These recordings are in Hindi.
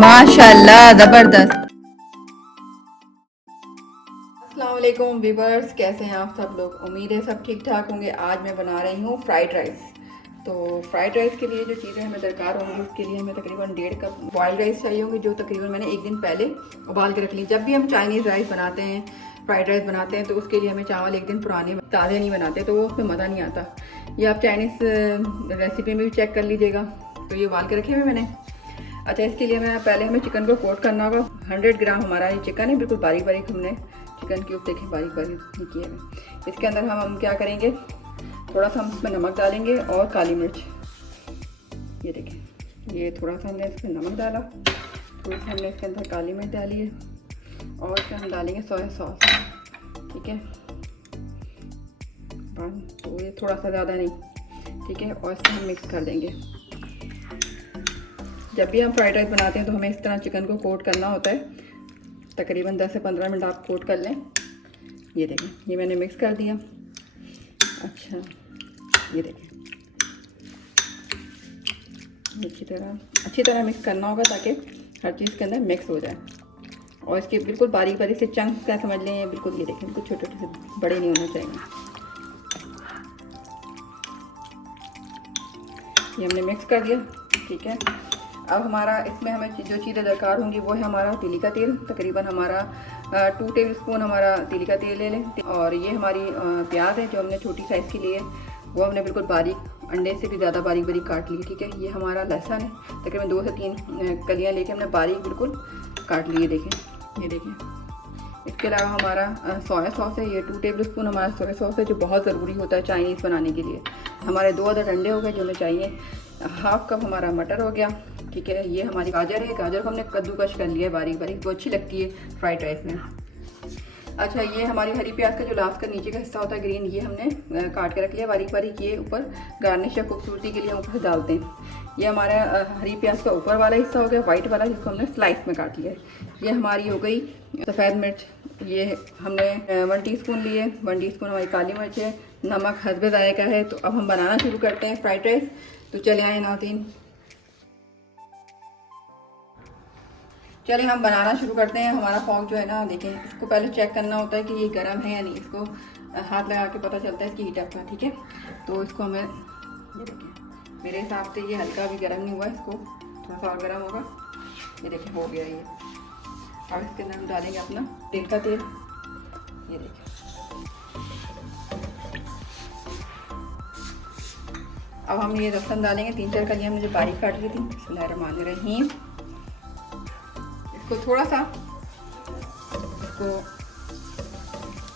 माशाल्लाह जबरदस्त। अस्सलाम वालेकुम व्यूअर्स, कैसे हैं आप सब लोग। उम्मीद है सब ठीक ठाक होंगे। आज मैं बना रही हूँ फ्राइड राइस। तो फ्राइड राइस के लिए जो चीज़ें हमें दरकार होंगी उसके लिए हमें तकरीबन 1.5 कप बॉइल्ड राइस चाहिए होंगे, जो तकरीबन मैंने एक दिन पहले उबाल के रख ली। जब भी हम चाइनीज़ राइस बनाते हैं, फ्राइड राइस बनाते हैं, तो उसके लिए हमें चावल एक दिन पुराने ताज़े नहीं बनाते, तो वो उसमें मज़ा नहीं आता। ये आप चाइनीज़ रेसिपी में भी चेक कर लीजिएगा। तो ये उबाल के रखे हुए मैंने। अच्छा, इसके लिए मैं पहले हमें चिकन को कोट करना होगा। 100 ग्राम हमारा ये चिकन है, बिल्कुल बारीक बारीक हमने चिकन क्यूब देखें बारीक बारीक किए हैं। इसके अंदर हम क्या करेंगे, थोड़ा सा हम इसमें नमक डालेंगे और काली मिर्च। ये देखें, ये थोड़ा सा हमने इसमें नमक डाला, थोड़ी सी हमने इसके अंदर काली मिर्च डाली है और इसमें हम डालेंगे सोया सॉस। ठीक है, तो ये थोड़ा सा ज़्यादा नहीं, ठीक है। और इसको हम मिक्स कर देंगे। जब भी हम फ्राइड राइस बनाते हैं तो हमें इस तरह चिकन को कोट करना होता है। तकरीबन 10 से 15 मिनट आप कोट कर लें। ये देखें, ये मैंने मिक्स कर दिया। अच्छा, ये देखें, अच्छी तरह मिक्स करना होगा ताकि हर चीज़ के अंदर मिक्स हो जाए। और इसके बिल्कुल बारीक बारीक से चंक्स का समझ लें, बिल्कुल ये देखें, बिल्कुल छोटे छोटे से बड़े नहीं होने चाहिए। ये हमने मिक्स कर दिया, ठीक है। अब हमारा इसमें हमें जो चीज़ें दरकार होंगी वो है हमारा तीली का तेल। तकरीबन हमारा 2 टेबल स्पून हमारा तीली का तेल ले लें। और ये हमारी प्याज है जो हमने छोटी साइज़ की ली है, वो हमने बिल्कुल बारीक, अंडे से भी ज़्यादा बारीक बारीक काट ली, ठीक है। ये हमारा लहसुन है, तकरीबन 2 से 3 कलियाँ लेके हमने बारीक बिल्कुल काट लिए, देखें, ये देखें। इसके अलावा हमारा सोया सॉस है, ये 2 टेबल स्पून हमारा सोया सॉस है, जो बहुत ज़रूरी होता है चाइनीज़ बनाने के लिए। हमारे 2 अदर अंडे हो गए जो हमें चाहिए। हाफ कप हमारा मटर हो गया, ठीक है। ये हमारी गाजर है, गाजर को हमने कद्दूकश कर लिया है बारीक बारीक, वो अच्छी लगती है फ्राइड राइस में। अच्छा, ये हमारी हरी प्याज का जो लास्ट का नीचे का हिस्सा होता है ग्रीन, ये हमने काट के रख लिया बारीक बारीक। ये ऊपर गार्निश या खूबसूरती के लिए ऊपर से डालते हैं। ये हमारा हरी प्याज का ऊपर वाला हिस्सा हो गया, वाइट वाला, जिसको हमने स्लाइस में काट लिया है। ये हमारी हो गई सफ़ेद मिर्च, ये हमने 1 टीस्पून लिए। 1 टीस्पून हमारी काली मिर्च है। नमक हस्बे जायका है। तो अब हम बनाना शुरू करते हैं फ्राइड राइस। तो चले आए नाज़रीन, चलिए हम बनाना शुरू करते हैं। हमारा फॉक जो है ना, देखें, इसको पहले चेक करना होता है कि ये गर्म है या नहीं। इसको हाथ लगा के पता चलता है इसकी हीट अप का, ठीक है। तो इसको हमें, ये देखें, मेरे हिसाब से ये हल्का भी गर्म नहीं हुआ, इसको थोड़ा सा और गर्म होगा। ये देखें, हो गया ये। अब इसके अंदर हम डालेंगे अपना तिल का तेल, ये देखें। अब हम ये लहसुन डालेंगे, 3-4 कलियाँ हमने जो बारीक काट ली थी। बिस्मिल्लाहिर्रहमानिर्रहीम। इसको थोड़ा सा इसको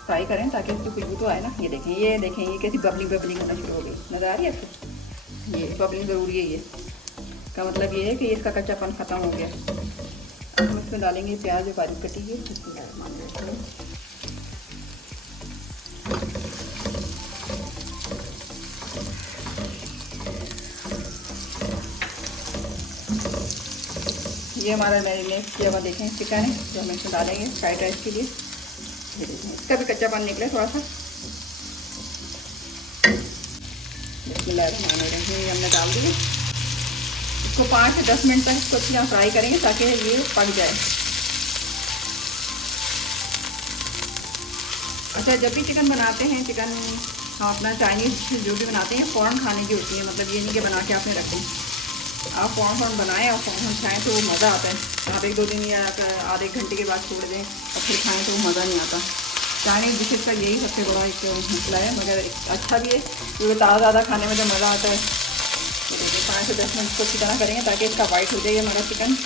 फ्राई करें ताकि इसकी खुशबू तो आए ना। ये देखें, ये देखें, ये कैसी बबलिंग बबलिंग होना शुरू हो गई, नज़र आ रही है आपको। ये बबलिंग ज़रूरी है, ये का मतलब ये है कि इसका कच्चापन ख़त्म हो गया। अब हम इसमें डालेंगे प्याज जो बारीक कटी है। ये हमारा मैरिनेट किया हुआ देखें चिकन है, जो हम इसमें डालेंगे फ्राइड राइस के लिए। ये देखें, इसका भी कच्चापन निकले थोड़ा सा। बिस्मिल्लाहिर्रहमानिर्रहीम, हमने डाल दिए। इसको 5 से 10 मिनट तक इसको अच्छी तरह फ्राई करेंगे ताकि ये पक जाए। अच्छा, जब भी चिकन बनाते हैं, चिकन हम अपना चाइनीज़ जो भी बनाते हैं फ़ौरन खाने की होती है। मतलब ये नहीं कि बना के आपने रखें, आप फ़ौरन बनाएं और फ़ौरन खाएँ तो मज़ा आता है। आप 1-2 दिन या आधे घंटे के बाद छोड़ दें और फिर खाएं तो मज़ा नहीं आता। चाइनीज़ डिशेज़ का यही सबसे बड़ा एक मसला है, मगर अच्छा भी है क्योंकि ताज़ा खाने में जो मज़ा आता है। तो देखिए, 5 से 10 मिनट को अच्छी तरह करेंगे ताकि इसका वाइट हो जाए हमारा चिकन।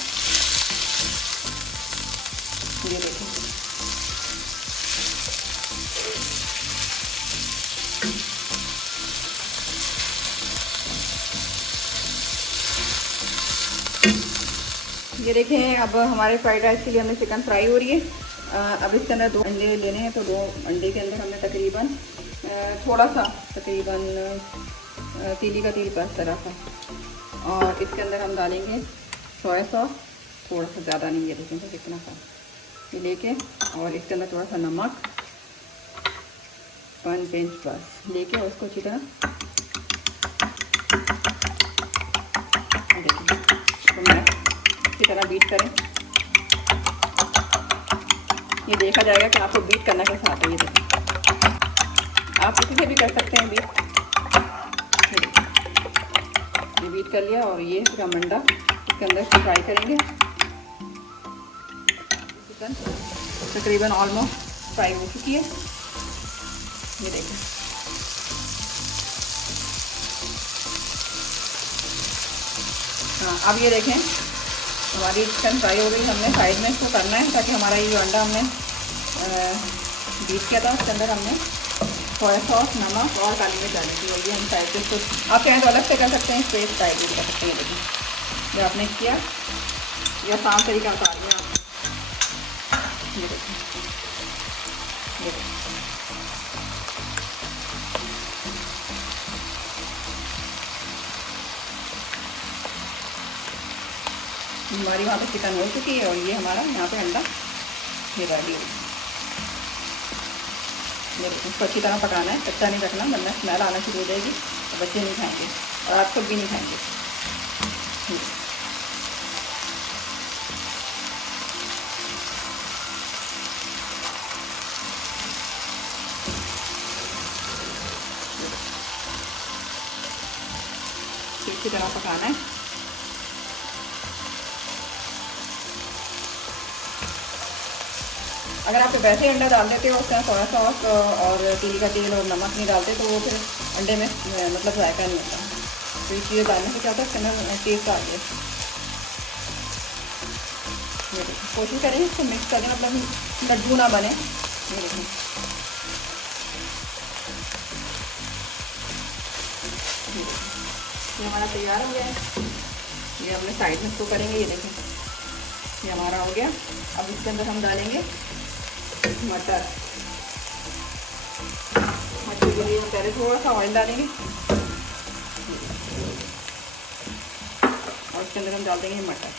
ये देखें, ये देखें। अब हमारे फ्राइड राइस के लिए हमने चिकन फ्राई हो रही है। अब इसके अंदर 2 अंडे लेने हैं, तो 2 अंडे के अंदर हमने तकरीबन थोड़ा सा, तकरीबन तीली का तेल बस तरह सा। और इसके अंदर हम डालेंगे सोया सॉस, थोड़ा सा, ज़्यादा नहीं, ये देखें तो कितना सा ये लेके। और इसके अंदर थोड़ा सा नमक, 1 पिंच बस लेके, और इसको अच्छी तरह देखिए, तो मैं अच्छी तरह बीट करें। ये देखा जाएगा कि आपको बीट करना कैसा आता है। ये देखें, आप किसी से भी कर सकते हैं बीट। ये बीट कर लिया और ये पूरा मंडा इसके अंदर फ्राई करेंगे। चिकन तकरीबन ऑलमोस्ट फ्राई हो चुकी है। ये देखें, हाँ अब ये देखें हमारी चिकन फ्राई हो गई। हमने साइड में इसको करना है ताकि हमारा ये जो अंडा हमने बीट किया था उसके अंदर हमने सोया सॉस, नमक और काली मिर्च डाली थी। और ये हम साइड से इसको आप चाहें तो अलग से कर सकते हैं, स्पेस साइड भी कर सकते हैं। लेकिन जो आपने किया ये आसान तरीका बता दिया आपको। ये देखें, ये देखें, हमारी वहाँ पे चिकन हो चुकी है और ये हमारा यहाँ पे अंडा ये रेडी हो। ये देखो, इसको अच्छी तरह पकाना है, कच्चा नहीं रखना वरना स्मेल आना शुरू हो जाएगी तो बच्चे नहीं खाएंगे और आप खुद भी नहीं खाएंगे। अच्छी तरह पकाना है। अगर आप वैसे अंडा डाल देते हो उसमें सोया सॉस और तिल का तेल और नमक नहीं डालते तो वो फिर अंडे में मतलब जायका नहीं होता। तो ये चीज़ें डालने से क्या होता है उसके अंदर टेस्ट आ गया। ये देखिए, कोशिश करें इसको मिक्स करें, मतलब लड्डू ना बने। ये देखिए, ये हमारा तैयार हो गया है। ये हमने साइड में इसको करेंगे। ये देखें, ये हमारा हो गया। अब इसके अंदर हम डालेंगे मटर। मटर के लिए हम पहले थोड़ा सा ऑयल डालेंगे और इसके अंदर हम डाल देंगे मटर।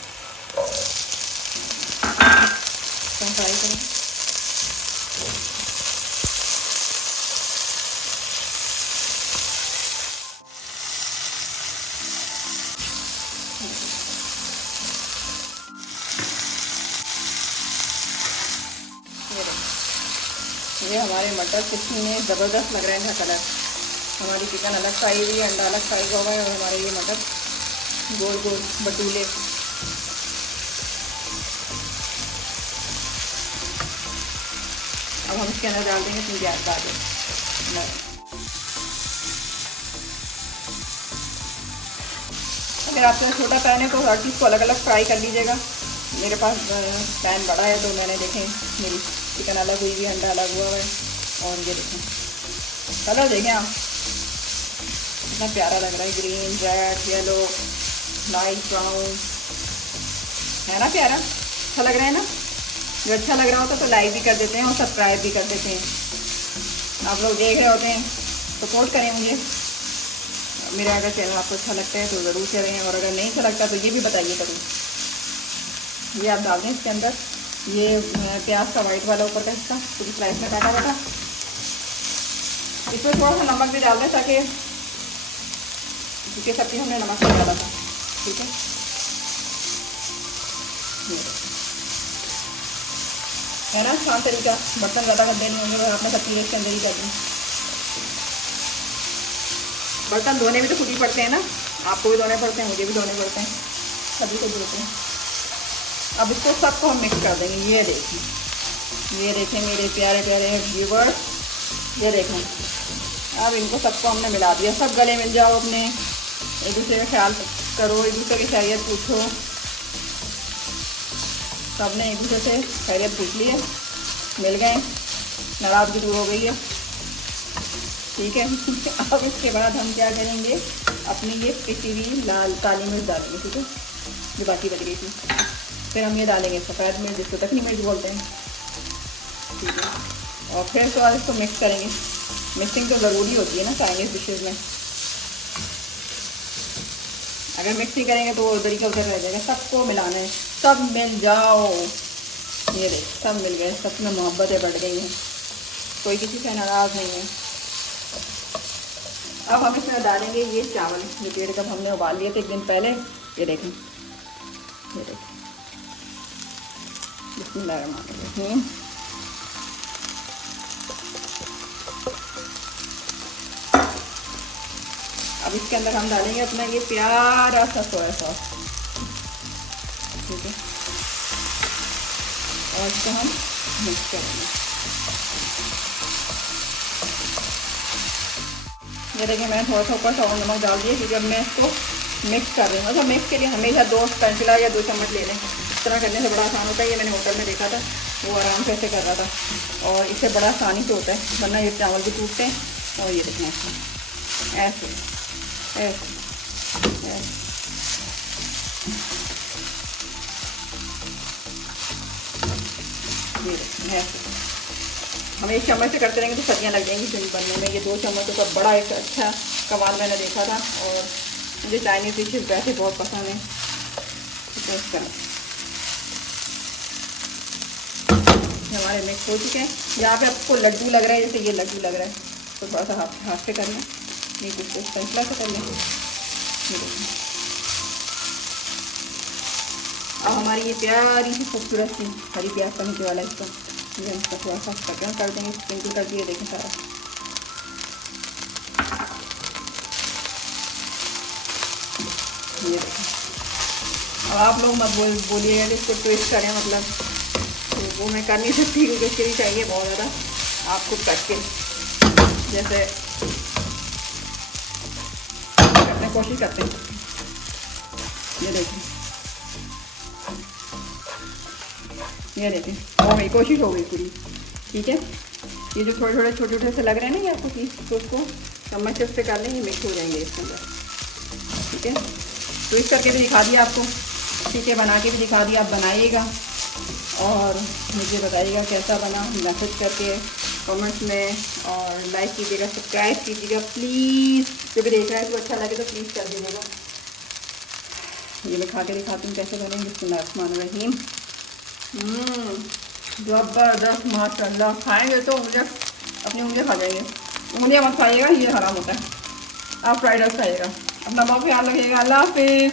तो हम फ्राई करेंगे। ये हमारे मटर कितने ज़बरदस्त लग रहे हैं। इनका कलर, हमारी चिकन अलग फ्राई हुई है, अंडा अलग फ्राई हुआ है और हमारे ये मटर गोल गोल बटूले। अब हम इसके अंदर डाल देंगे प्याज गाजर। अगर आपके छोटा पैन है तो हर चीज़ को अलग अलग फ्राई कर लीजिएगा। मेरे पास पैन बड़ा है तो मैंने देखें मेरी चिकन अलग हुई हुई, अंडा अलग हुआ है। और ये देखें कलर देखें आप, कितना प्यारा लग रहा है, green, red, yellow, light brown, है ना प्यारा। अच्छा लग रहा है ना। जो अच्छा लग रहा होता तो लाइक भी कर देते हैं और सब्सक्राइब भी कर देते हैं। आप लोग देख रहे होते हैं, सपोर्ट करें मुझे। मेरा अगर चैनल आपको अच्छा लगता है तो ज़रूर करें और अगर नहीं अच्छा लगता तो ये भी बताइए कभी। ये आप डाल दें इसके अंदर। ये प्याज का वाइट वाला ऊपर का हिस्सा पूरी स्लाइस में काटा काटा। इसमें थोड़ा सा नमक भी डाल दें ताकि, क्योंकि सब्जी हमने नमक नहीं डाला था। ठीक है, है ना आसान तरीका। बर्तन ज़्यादा गंदे नहीं होंगे और आपने सब्जी इसके अंदर ही कर दी। बर्तन धोने भी तो खुद ही पड़ते हैं ना, आपको भी धोने पड़ते हैं, मुझे भी धोने पड़ते हैं, सभी को धोते हैं। अब इसको सबको हम मिक्स कर देंगे। ये देखें मेरे प्यारे प्यारे व्यूवर्स, ये देखें। अब इनको सबको हमने मिला दिया। सब गले मिल जाओ अपने, एक दूसरे का ख्याल करो, एक दूसरे की खैरियत पूछो। सबने एक दूसरे से खैरियत पूछ ली है, मिल गए, नाराज़गी दूर हो गई है। ठीक है अब इसके बाद हम क्या करेंगे, अपनी ये पिसी हुई लाल काली मिर्च डालेंगे। ठीक है, जो बाकी बच गई थी। फिर हम ये डालेंगे सफ़ेद मिर्च, जिसको दखनी मिर्च बोलते हैं। ठीक है, और फिर उसके बाद इसको मिक्स करेंगे। मिक्सिंग तो ज़रूरी होती है ना चाइनीज़ डिशेज़ में। अगर मिक्स नहीं करेंगे तो वो उधर ही का उधर रह जाएगा। सबको मिलाना है, सब मिल जाओ। ये देख, सब मिल गए, सब में मोहब्बतें बढ़ गई हैं, कोई किसी से नाराज़ नहीं है। अब हम इसमें डालेंगे ये चावल, जो 1.5 कप हमने उबाल लिए थे एक दिन पहले। ये देखें, ये देखें, बिस्मिल्लाहिर्रहमानिर्रहीम। अब इसके अंदर हम डालेंगे अपना ये प्यारा सा सोया सॉस, ठीक है, और इसको हम मिक्स करेंगे। ये देखिए मैंने थोड़ा सा ऊपर और नमक डाल दिया, क्योंकि अब मैं इसको मिक्स कर रही हूँ। मतलब मिक्स के लिए हमेशा 2 स्पैचुला या 2 चम्मच ले लें। इस तरह करने से बड़ा आसान होता है। ये मैंने होटल में देखा था, वो आराम से ऐसे कर रहा था, और इससे बड़ा आसानी से होता है, वरना ये चावल भी टूटते हैं। और ये देखें ऐसे ऐसे ऐसे ऐसे। ये देखें ऐसे। हम 1 चम्मच से करते रहेंगे तो सब्जियाँ लग जाएंगी फिर बनने में। ये 2 चम्मच का बड़ा एक अच्छा कमाल मैंने देखा था, और मुझे चाइनीज़ डिशेज वैसे बहुत पसंद है। तो इस तरह हमारे मिक्स हो चुके हैं। यहाँ पे आपको लड्डू लग रहा है, जैसे ये लड्डू लग रहा है, तो थोड़ा सा हाथ से कर लें, नहीं कुछ तो स्पैचुला से कर लें। अब हमारी ये प्यारी सी खूबसूरत सी हरी प्याज का नीचे वाला इसका ये हम इसका थोड़ा सा कर देंगे, स्प्रिंकल कर दिए, देखें सारा। ये देखें। अब आप लोग मत बोलिएगा कि इसको ट्विस्ट करें, मतलब तो वो मैं कर नहीं सकती, क्योंकि इसके लिए चाहिए बहुत ज़्यादा आपको कट के, जैसे करने की कोशिश करते हैं। ये देखें, ये देखें, हो गई, कोशिश हो गई पूरी, ठीक है। ये जो छोटे छोटे से लग रहे हैं ना ये आपको पीस, तो उसको चम्मच से उससे कर लेंगे, मिक्स हो जाएंगे इसके अंदर, ठीक है। तो इस करके भी दिखा दिया आपको, ठीक है, बना के भी दिखा दिया। आप बनाइएगा और मुझे बताइएगा कैसा बना, मैसेज करके कमेंट्स में, और लाइक कीजिएगा, सब्सक्राइब कीजिएगा प्लीज़। जो भी देख रहा है तो अच्छा लगे तो प्लीज़ कर दीजिएगा। ये मैं खा के दिखाती हूँ कैसे बनेंगे। बिस्मिल्लाहिर्रहमानिर्रहीम। ज़बरदस्त, माशाल्लाह। खाएंगे तो उंगलियाँ, अपनी उंगलियाँ खा जाएंगे। उंगलियाँ मत खाइएगा, ये हराम होता है। आप फ्राइड राइस खाइएगा। अपना बहुत ख्याल रखिएगा। अल्लाह हाफिज़।